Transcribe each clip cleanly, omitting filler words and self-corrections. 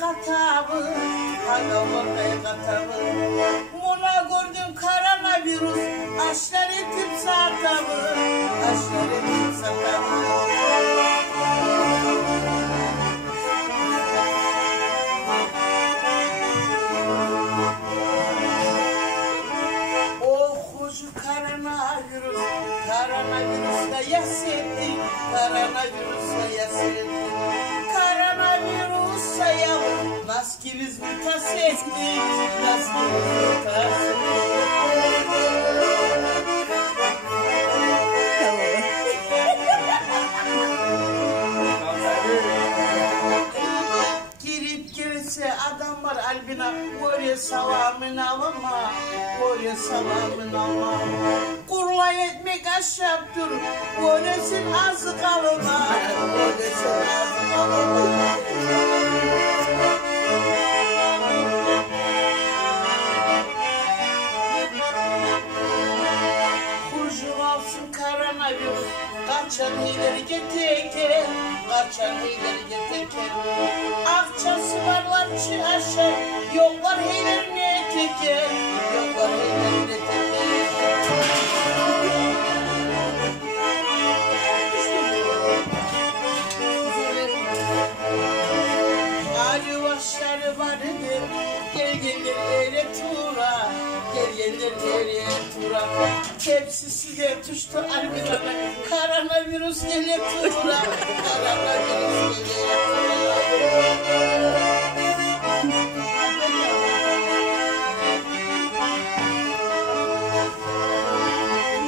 katabı, hagavı katabı. Muna gördüm koronavirüs, aşlar etip satabı, aşlar etip satabı. Koronavirüsle yasettik, koronavirüsle yasettik. Koronavirüsle yavrum, maskemiz mutas ettik, maskemiz mutas ettik. Girip gelirse adam var albina, oraya salamın alama, oraya salamın alama. Kurla ekmek aşağı dur, oresin azı kalma, oresin azı kalma. Kurşun alsın koronavirüs, kaçan ileri getirken, kaçan ileri getirken. Akçası varlar çi aşağı, yoklar ilerine teken, yoklar ilerine teken. Arıvaşları vardı, gel gelir ere tura, gel gelir ere tura. Tepsisi de tuştu albinana, koronavirüs gelir tura, koronavirüs gelir tura.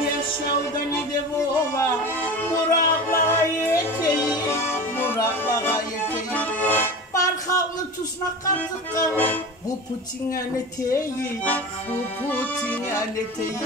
Yaşavda ne de boğa, muraklığa yeteyi, muraklığa yeteyi. Barkavlı tuzla katıka, bu Putin aneteyi, bu Putin aneteyi.